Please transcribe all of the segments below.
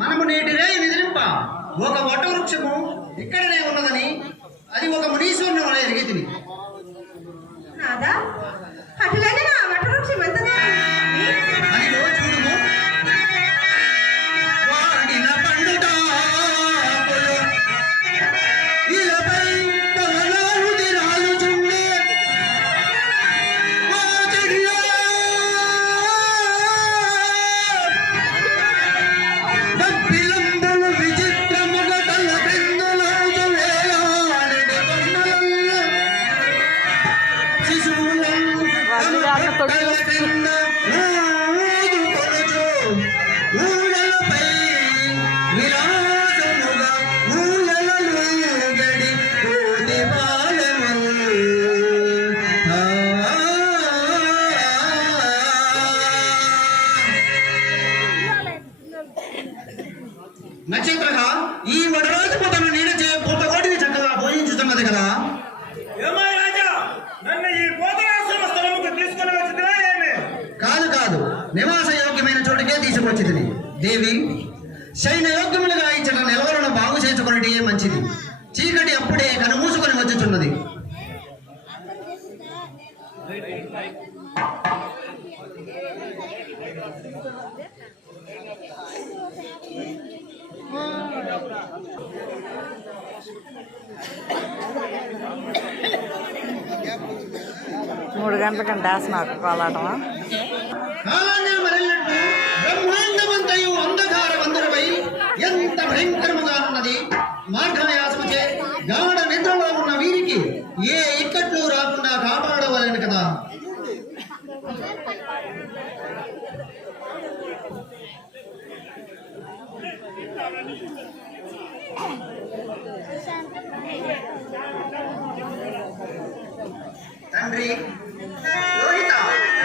మనము నేటిరే నిద్రింప ఒక వట వృక్షము ఇక్కడనే ఉన్నదని అది ఒక మునీశ్వరుని వలె ఎరిగితిని. నాదా అట్లనే నా వట వృక్షం ఎంత అదిగో చూడుము, వాడిన పండుట ఇలపై పవనాహుతి రాలుచుండే నక్షత్రగా ఈ వడరాజు పొదను నీడ చే పూతకోటిని చక్కగా భోజించుతున్నది కదా. కాదు కాదు, నివాస యోగ్యమైన చోటుకే తీసుకొచ్చింది దేవి. శయన యోగ్యములుగా ఇచ్చట నిలవలను బాగు చేసుకున్నటే మంచిది. చీకటి అప్పుడే కనుమూసుకొని వచ్చుచున్నది. మూడు గంటలకంటే డాన్స్ నాకు కోలాటమా మరలినట్టు బ్రహ్మాండమంతయు అంధకార వందరపై ఎంత భయంకరముగా ఉన్నది. మార్గవ్యాసముచే గాఢ నిద్రలో ఉన్న వీరికి ఏ ఇక్కట్లు రాకుండా కాపాడవలేను కదా. తండ్రి రోహిత,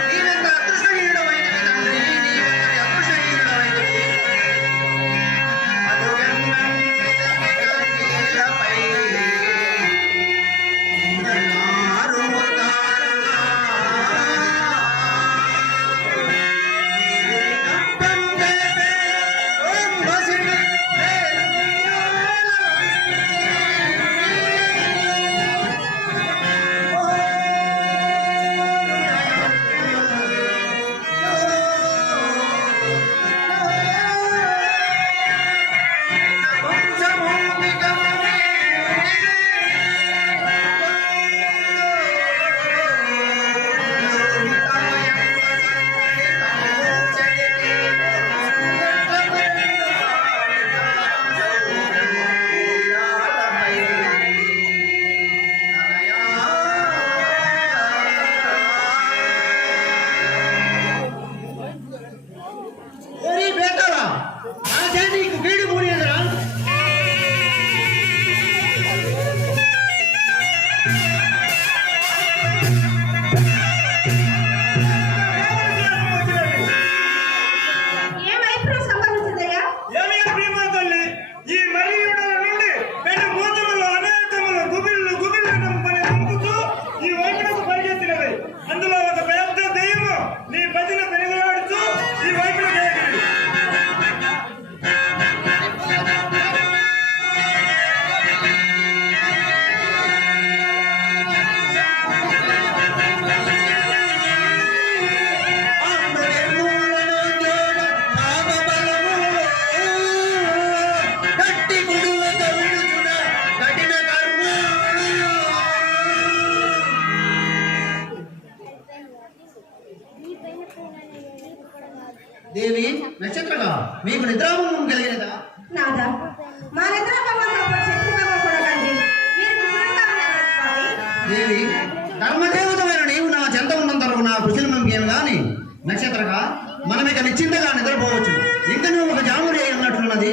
నీవెంత అదృష్టహీనుడవైనవి తండ్రి, నీవెంతటి అదృష్టహీనుడవైనవి. దేవి నక్షత్రగా మీకు నిద్రాభంగం కలిగినదా? నాదా మా దేవి, ధర్మదేవతమైన నీవు నా చెంత ఉన్నంత వరకు నా కృషిని ఏం గాని నక్షత్రగా మనం ఇక నిశ్చింతగా నిద్రపోవచ్చు. ఇంకా నువ్వు ఒక జామురి అయి ఉన్నట్లున్నది.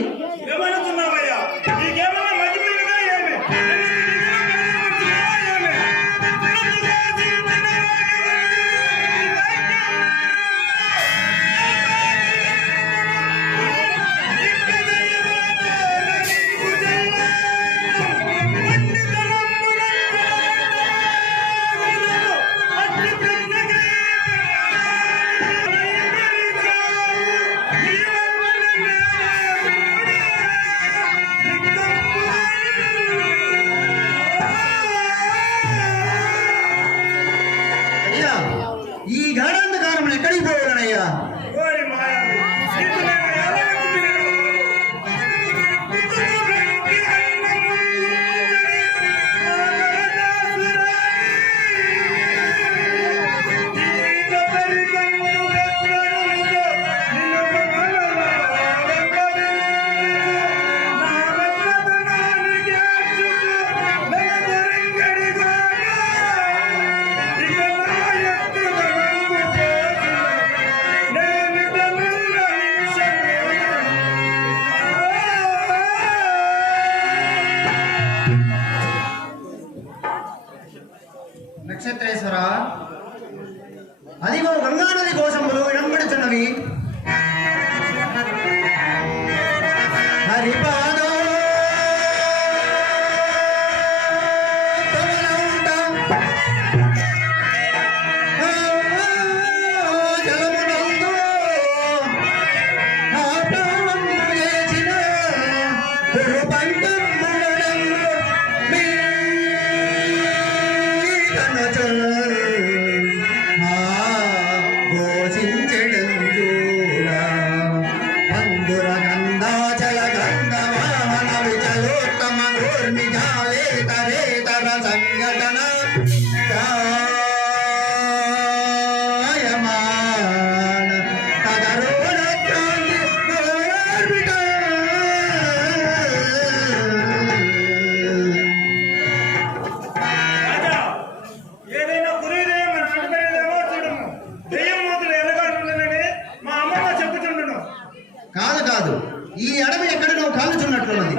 కాదు, ఈ అడవి ఎక్కడ నువ్వు కాలుచున్నట్లున్నది.